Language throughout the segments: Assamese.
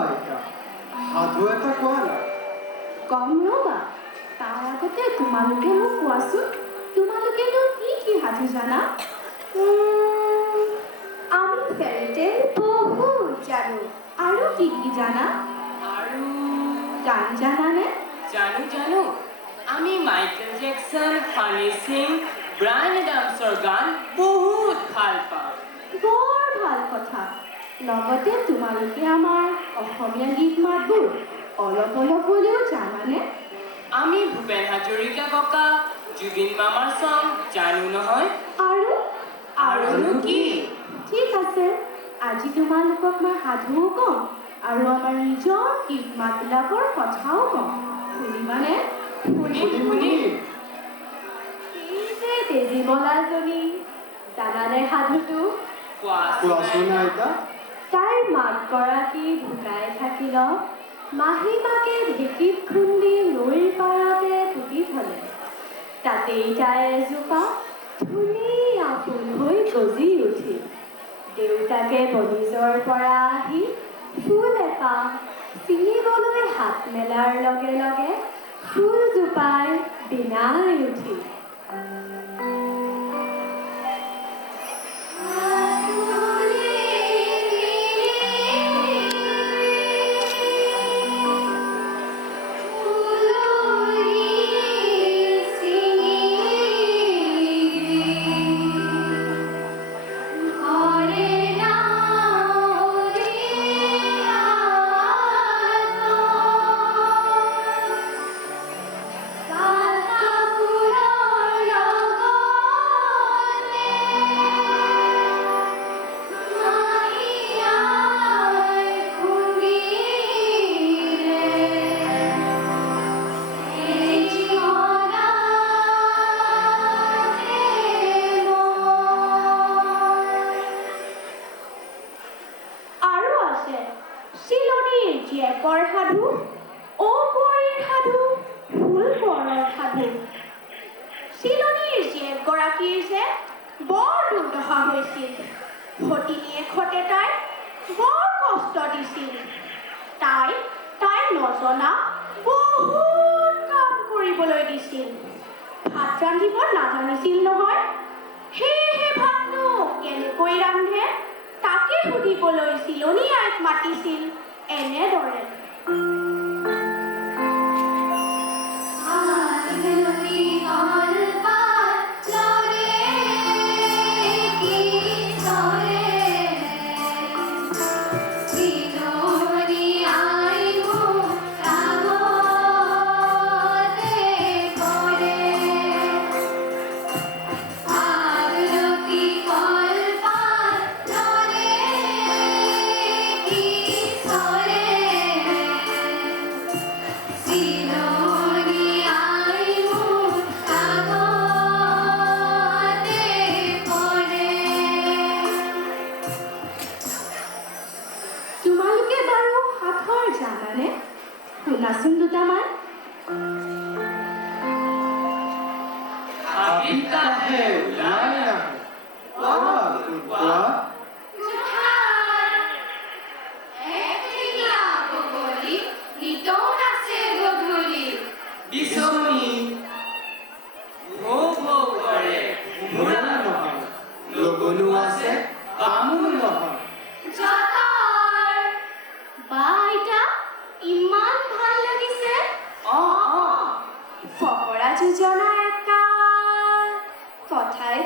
আইতা সাধু এটা কোৱা না কম ৰ'বা তাৰ আগতে তোমালোকে মোক কোৱাচোন তোমালোকেনো কি কি সাধু জানা আমি ফেৰিটেল বহুত জানো আৰু কি কি জানা আৰু গান জানানে জানো আমি Michael Jackson Honey Singh Brian এডামছৰ গান বহুত ভাল পাওঁ বৰ ভাল কথা লগতে তোমালোকে আমাৰ অসমীয়া গীত মাতবোৰ অলপ অলপ হ'লেও জানানে আমি ভূপেন হাজৰিকা ককা জুবিন মামাৰ চং জানো নহয় আৰুনো কি ঠিক আছে আজি তোমালোকক মই সাধুও কম আৰু আমাৰ নিজৰ গীত মাতবিলাকৰ কথাও কম শুনিবানে শুনিম এই যে তেজীমলাজনী জানানে সাধুটো কোৱাচোন আইতা তাইৰ মাকগৰাকী ঢুকাই থাকিলত মাহীমাকে ঢেঁকীত খুন্দি নৈৰ পাৰতে পুতি থলে তাতেই তাই এজোপা ধুনীয়া ফুল হৈ গজি উঠিল দেউতাকে বনিজৰ পৰা আহি ফুল এপাহ ছিঙিবলৈ হাত মেলাৰ লগে লগে ফুলজোপাই বিনাই উঠিল জীয়েকৰ সাধু অকুঁৱৰীৰ সাধু ফুলকোঁৱৰৰ সাধু চিলনীৰ জীয়েকগৰাকীৰ যে বৰ দুৰ্দশা হৈছিল সতিনীয়েকহঁতে তাইক বৰ কষ্ট দিছিল তাই নজনা বহুত কাম কৰিবলৈ দিছিল ভাত ৰান্ধিব নাজানিছিল নহয় সেয়েহে ভাতনো কেনেকৈ ৰান্ধে তাকে সুধিবলৈ চিলনী আইক মাতিছিল এনেদৰে শুনাচোন দুটামান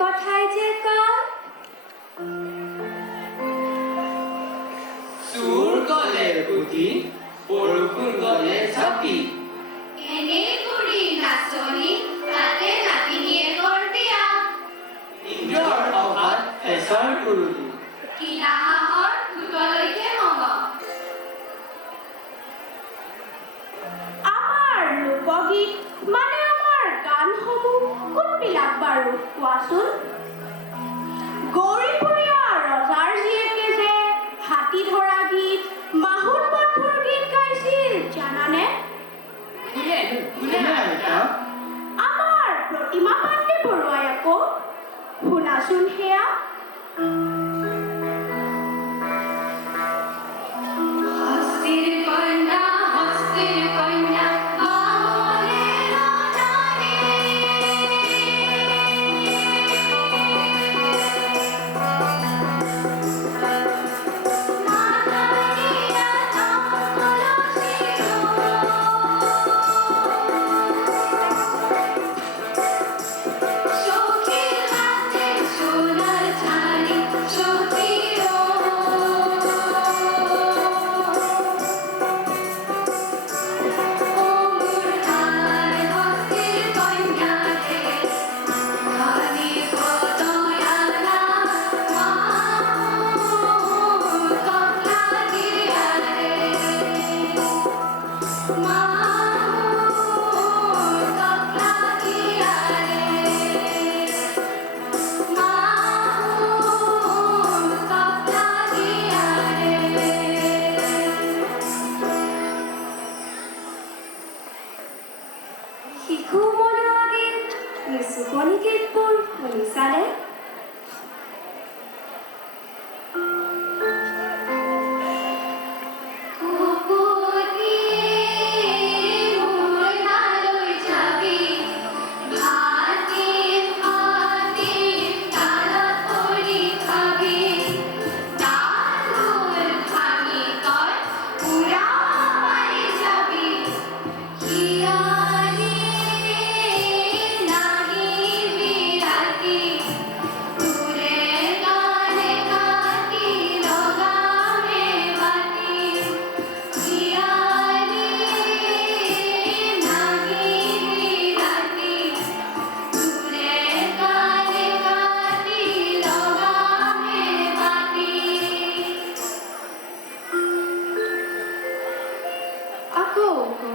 কথাই যে চুৰ গলে বুদ্ধি বৰষুণ গলে ছাতি এনেই বুঢ়ী নাচনী তাতে নাতিনীয়েকৰ বিয়া ইন্দ্ৰৰ অভাত ফেচাৰ কুৰুলি কিনা হাঁহৰ ঠোঁটলৈকে মঙহ আমাৰ লোকগীত মানে আমাৰ গানসমূহ কোনবিলাক বাৰু কোৱাচোন গৌৰীপুৰীয়া ৰজাৰ জীয়েকে যে হাতী ধৰা গীত মাহুত বন্ধুৰ গীত গাইছিল জানানে কোনে আইতা আমাৰ প্ৰতিমা পাণ্ডে বৰুৱাই আকৌ শুনাচোন সেয়া হস্তে শিশু বনোৱা গীত, নিচুকনি গীতবোৰ শুনিছানে?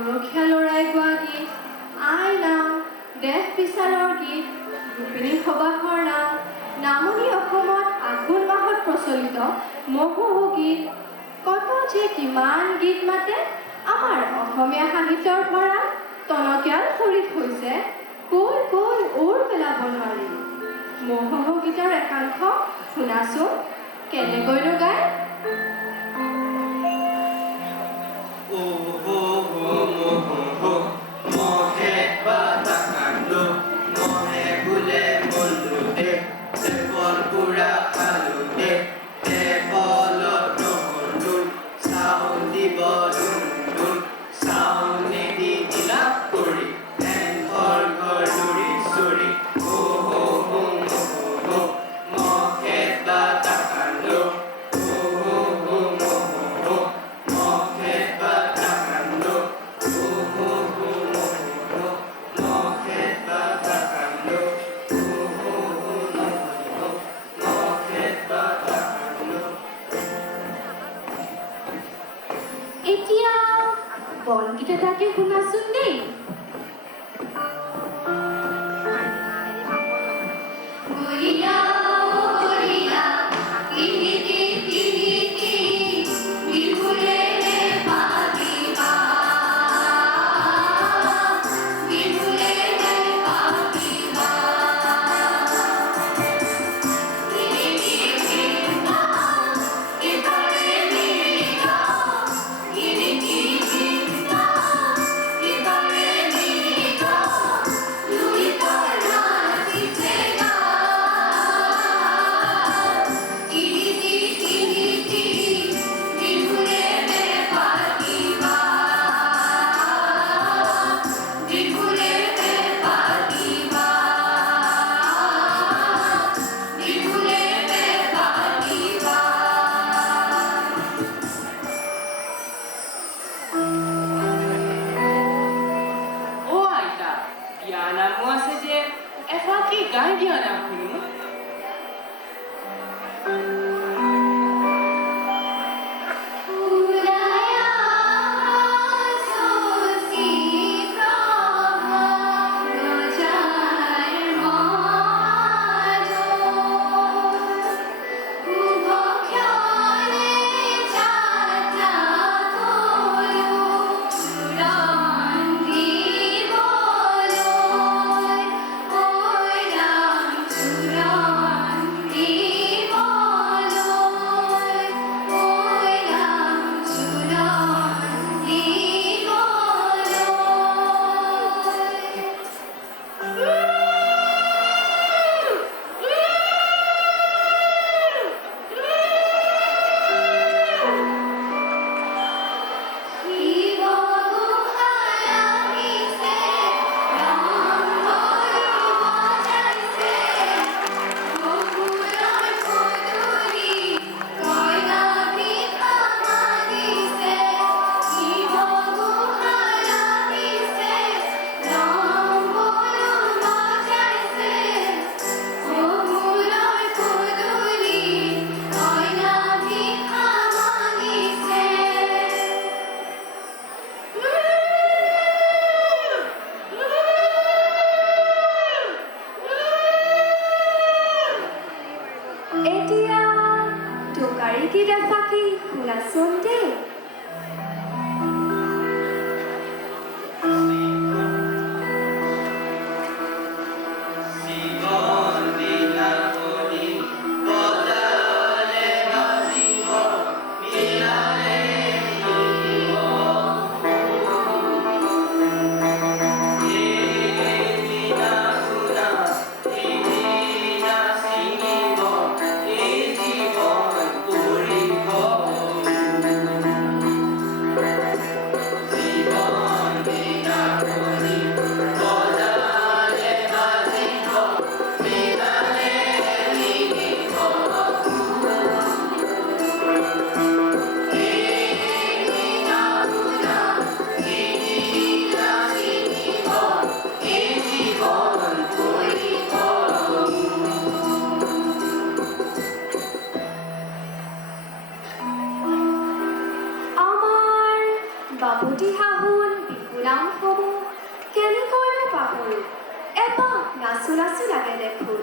গৰখীয়া লৰাই গোৱা গীত, আই নাম, দেশ বিচাৰৰ গীত, গোপিনী সবাহৰ নাম, নামনি অসমত আঘোণ মাহত প্ৰচলিত মহোহো গীত, কত যে কিমান গীত মাতে আমাৰ অসমীয়া সাহিত্যৰ ভঁৰাল টনকিয়াল ভৰি হৈছে, কৈ কৈ ওৰ পেলাব নোৱাৰি। মহোহো গীতৰ একাংশ শুনাচোন, কেনেকৈনো গায়? এতিয়া বনগীত এটাকে শুনাচোন দেই। গাই দিয়া না শুনো। Chura নাচো লাগে দেখোন।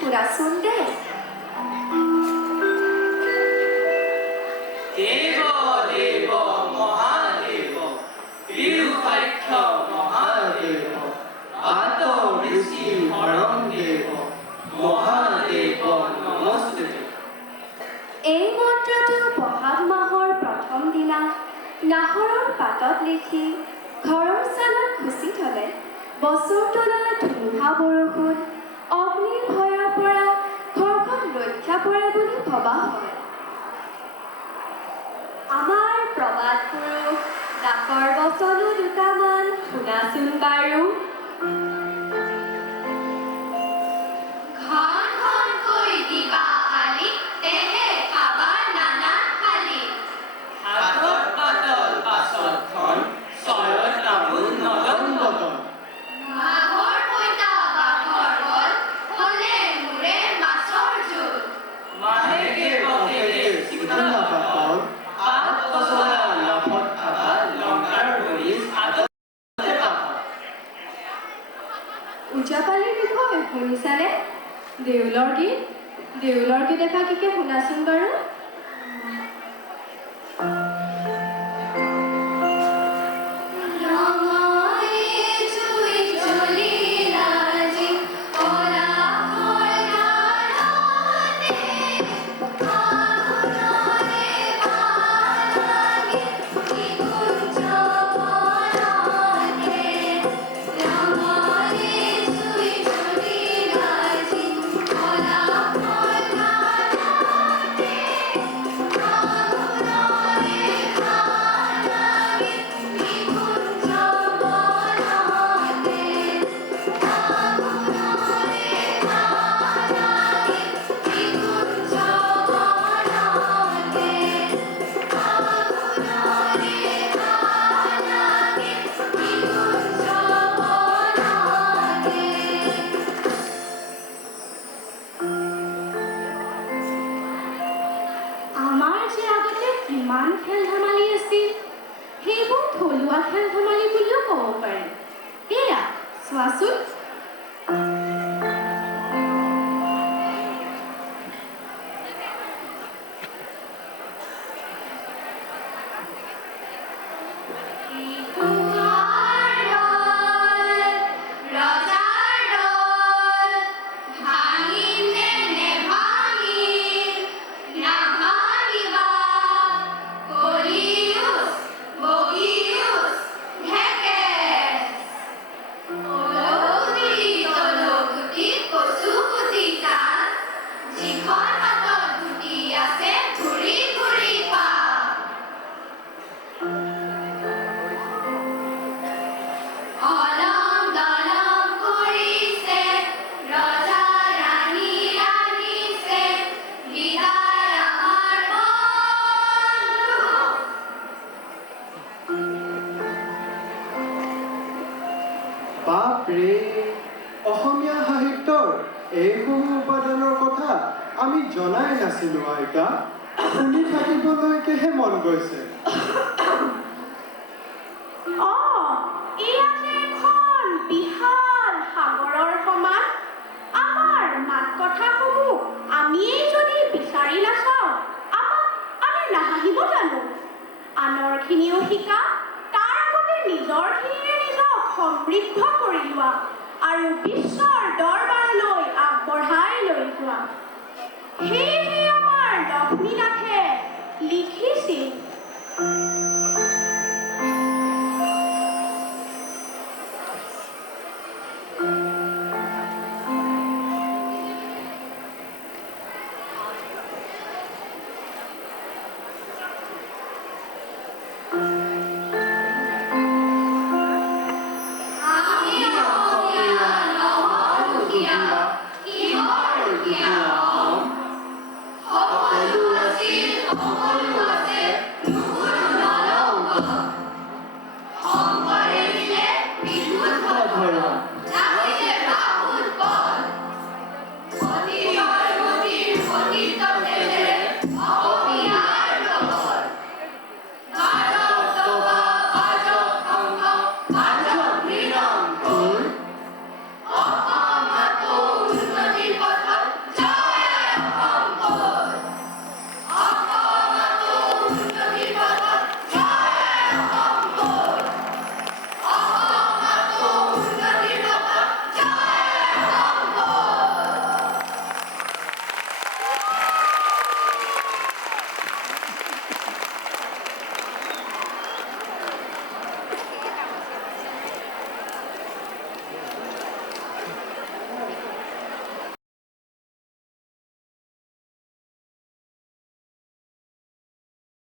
শুনাচোন দেই। দেৱ দেৱ মহাদেৱ বিৰূপাক্ষ মহাদেৱ আত ঋষি হৰং দেৱ মহাদেৱ নমস্তুতে। এই মন্ত্ৰটো বহাগ মাহৰ প্ৰথম দিনা নাহৰৰ পাতত লিখি ঘৰৰ চালত খুচি থলে বছৰটোলৈ ধুমুহা বৰষুণ অগ্নিৰ ভয়ৰ পৰা ঘৰখন ৰক্ষা পৰে বুলি ভবা হয়। আমাৰ প্ৰবাদ পুৰুষ ডাকৰ বচনো দুটামান শুনাচোন বাৰু। ঘন ঘনকৈ দিবা আলি, তেহে খাবা নানা খালি। হাতত পাতল পাছত ধন চৰত তামোল নদন বদন। বাঘৰ পইতা বাঘৰ বল, হলে মূৰে মাছৰ জোল। মাহেকে পথেকে চিকুনা পাতল পাত পচলা লাভত খাবা লংকাৰ বলিজ আদতে পাবা। ওজাপালিৰ বিষয়ে শুনিছানে? দেউলৰ গীত এফাকিকে শুনাচোন বাৰু। কিমান খেল ধেমালি আছিল, সেইবোৰ থলুৱা খেল ধেমালি বুলিও ক'ব পাৰি। এয়া চোৱাচোন। Oh আমি জনাই নাছিলো আইতা শুনি থাকিবলৈকেহে মন গৈছে এয়া যে এখন বিশাল সাগৰৰ সমান আমাৰ মাত কথাসমূহ আমিয়েই যদি বিচাৰি নাচাওঁ আমাক আমি নাহাঁহিব জানো আনৰখিনিও শিকা তাৰ আগতে নিজৰখিনিৰে নিজক সমৃদ্ধ কৰি লোৱা আৰু বিশ্বৰ দৰবাৰলৈ আগবঢ়াই লৈ যোৱা সেয়েহে আমাৰ লক্ষ্মীনাথে